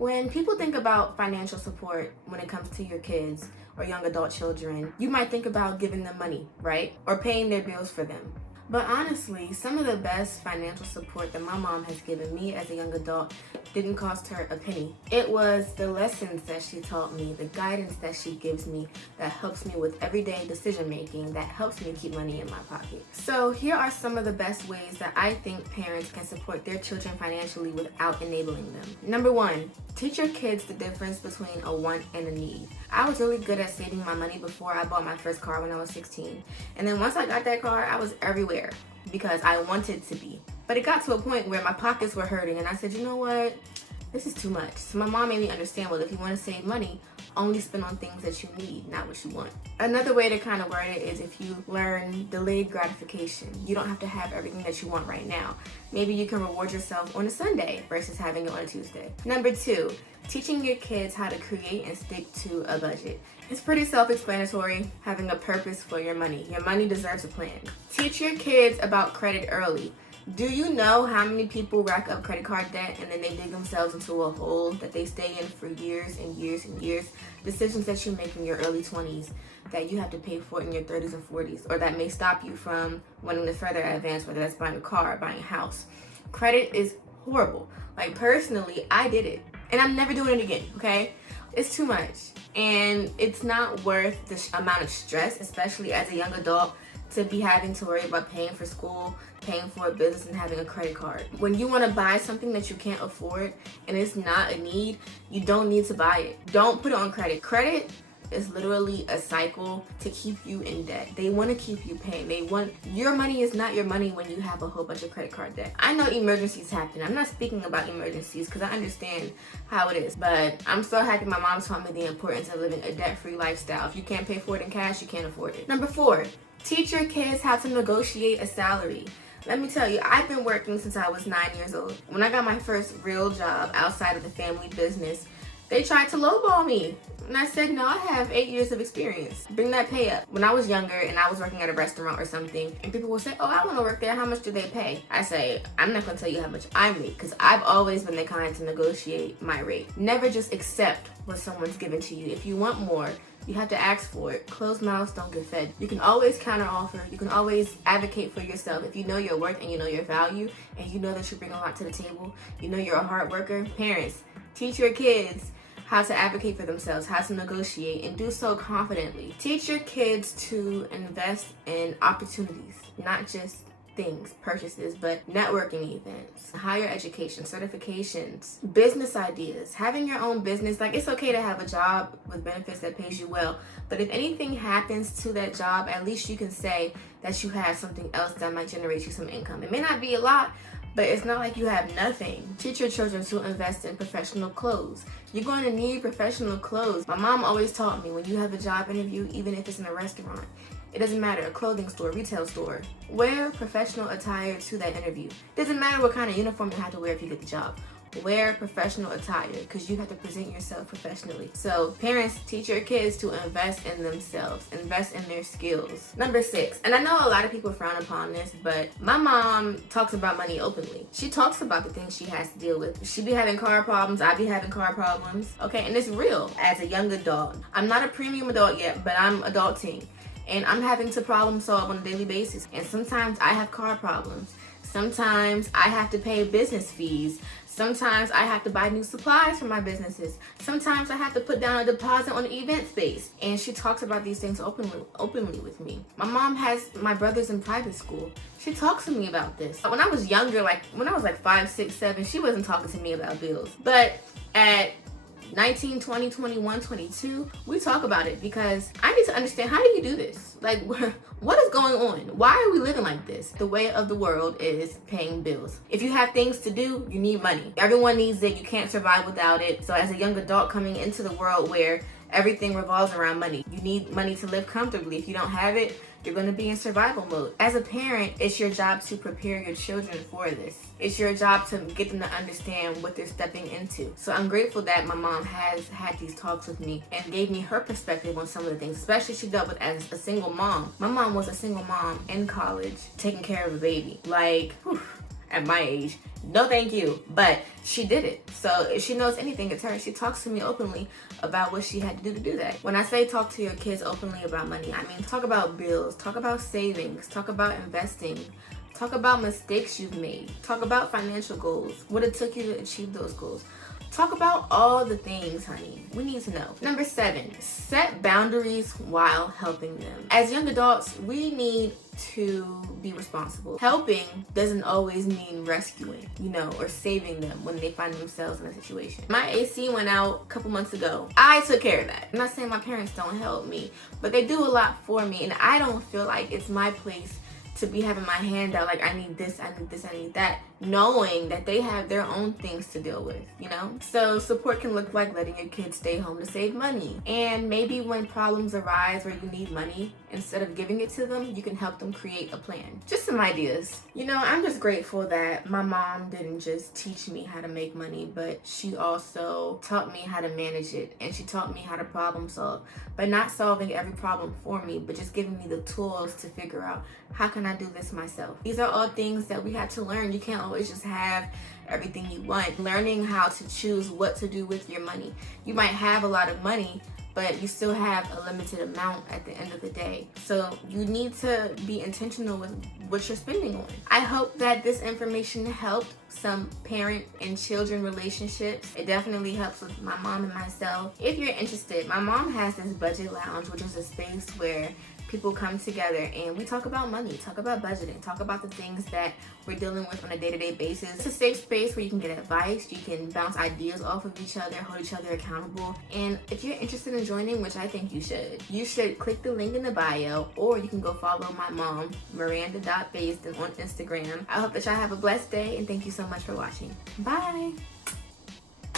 When people think about financial support when it comes to your kids or young adult children, you might think about giving them money, right? Or paying their bills for them. But honestly, some of the best financial support that my mom has given me as a young adult didn't cost her a penny. It was the lessons that she taught me, the guidance that she gives me that helps me with everyday decision making, that helps me keep money in my pocket. So here are some of the best ways that I think parents can support their children financially without enabling them. Number one, teach your kids the difference between a want and a need. I was really good at saving my money before I bought my first car when I was 16. And then once I got that car, I was everywhere because I wanted to be. But it got to a point where my pockets were hurting and I said, you know what? This is too much. So my mom made me understand, well, if you want to save money, only spend on things that you need, not what you want. Another way to kind of word it is if you learn delayed gratification. You don't have to have everything that you want right now. Maybe you can reward yourself on a Sunday versus having it on a Tuesday. Number two, teaching your kids how to create and stick to a budget. It's pretty self-explanatory, having a purpose for your money. Your money deserves a plan. Teach your kids about credit early. Do you know how many people rack up credit card debt and then they dig themselves into a hole that they stay in for years and years and years? Decisions that you make in your early 20s that you have to pay for in your 30s and 40s, or that may stop you from wanting to further advance, whether that's buying a car or buying a house. Credit is horrible. Like personally, I did it and I'm never doing it again, okay? It's too much and it's not worth the amount of stress, especially as a young adult, to be having to worry about paying for school, paying for a business, and having a credit card. When you want to buy something that you can't afford and it's not a need, you don't need to buy it. Don't put it on credit. Credit is literally a cycle to keep you in debt. They want to keep you paying. Your money is not your money when you have a whole bunch of credit card debt. I know emergencies happen. I'm not speaking about emergencies because I understand how it is, but I'm so happy my mom taught me the importance of living a debt-free lifestyle. If you can't pay for it in cash, you can't afford it. Number four, teach your kids how to negotiate a salary. Let me tell you, I've been working since I was 9 years old. When I got my first real job outside of the family business, they tried to lowball me. And I said, no, I have 8 years of experience. Bring that pay up. When I was younger and I was working at a restaurant or something, and people would say, oh, I want to work there. How much do they pay? I say, I'm not going to tell you how much I make because I've always been the kind to negotiate my rate. Never just accept what someone's given to you. If you want more, you have to ask for it. Closed mouths don't get fed. You can always counter offer. You can always advocate for yourself. If you know your worth and you know your value and you know that you bring a lot to the table, you know you're a hard worker. Parents, teach your kids how to advocate for themselves, how to negotiate, and do so confidently. Teach your kids to invest in opportunities, not just things, purchases, but networking events, higher education, certifications, business ideas, having your own business. Like, it's okay to have a job with benefits that pays you well, but if anything happens to that job, at least you can say that you have something else that might generate you some income. It may not be a lot, but it's not like you have nothing. Teach your children to invest in professional clothes. You're going to need professional clothes. My mom always taught me, when you have a job interview, even if it's in a restaurant, it doesn't matter, a clothing store, retail store, wear professional attire to that interview. Doesn't matter what kind of uniform you have to wear if you get the job. Wear professional attire because you have to present yourself professionally. So parents, teach your kids to invest in themselves, invest in their skills. Number six, and I know a lot of people frown upon this, but my mom talks about money openly. She talks about the things she has to deal with. She be having car problems, I be having car problems, okay? And it's real. As a young adult, I'm not a premium adult yet, but I'm adulting. And I'm having to problem solve on a daily basis. And sometimes I have car problems. Sometimes I have to pay business fees. Sometimes I have to buy new supplies for my businesses. Sometimes I have to put down a deposit on an event space. And she talks about these things openly with me. My mom has my brothers in private school. She talks to me about this. When I was younger, when I was 5, 6, 7, she wasn't talking to me about bills. But at 19, 20, 21, 22, we talk about it because I need to understand, how do you do this? Like, what is going on? Why are we living like this? The way of the world is paying bills. If you have things to do, you need money. Everyone needs it. You can't survive without it. So as a young adult coming into the world where everything revolves around money, you need money to live comfortably. If you don't have it, you're going to be in survival mode. As a parent, it's your job to prepare your children for this. It's your job to get them to understand what they're stepping into. So I'm grateful that my mom has had these talks with me and gave me her perspective on some of the things, especially she dealt with as a single mom. My mom was a single mom in college, taking care of a baby. at my age. No thank you. But she did it. So if she knows anything, it's her. She talks to me openly about what she had to do that. When I say talk to your kids openly about money, I mean talk about bills, talk about savings, talk about investing, talk about mistakes you've made, talk about financial goals, what it took you to achieve those goals. Talk about all the things, honey. We need to know. Number 7, set boundaries while helping them. As young adults, we need to be responsible. Helping doesn't always mean rescuing, or saving them when they find themselves in a situation. My AC went out a couple months ago. I took care of that. I'm not saying my parents don't help me, but they do a lot for me, and I don't feel like it's my place to be having my hand out like I need this, I need this, I need that, knowing that they have their own things to deal with, So support can look like letting your kids stay home to save money. And maybe when problems arise where you need money, instead of giving it to them, you can help them create a plan. Just some ideas. I'm just grateful that my mom didn't just teach me how to make money, but she also taught me how to manage it. And she taught me how to problem solve, but not solving every problem for me, but just giving me the tools to figure out how can I do this myself. These are all things that we had to learn. You can't always just have everything you want. Learning how to choose what to do with your money. You might have a lot of money, but you still have a limited amount at the end of the day. So you need to be intentional with what you're spending on. I hope that this information helped some parent and children relationships. It definitely helps with my mom and myself. If you're interested, my mom has this budget lounge, which is a space where people come together and we talk about money, talk about budgeting, talk about the things that we're dealing with on a day-to-day basis. It's a safe space where you can get advice, you can bounce ideas off of each other, hold each other accountable. And if you're interested in joining, which I think you should click the link in the bio, or you can go follow my mom, Miranda.Based, on Instagram. I hope that y'all have a blessed day, and thank you so much for watching. Bye!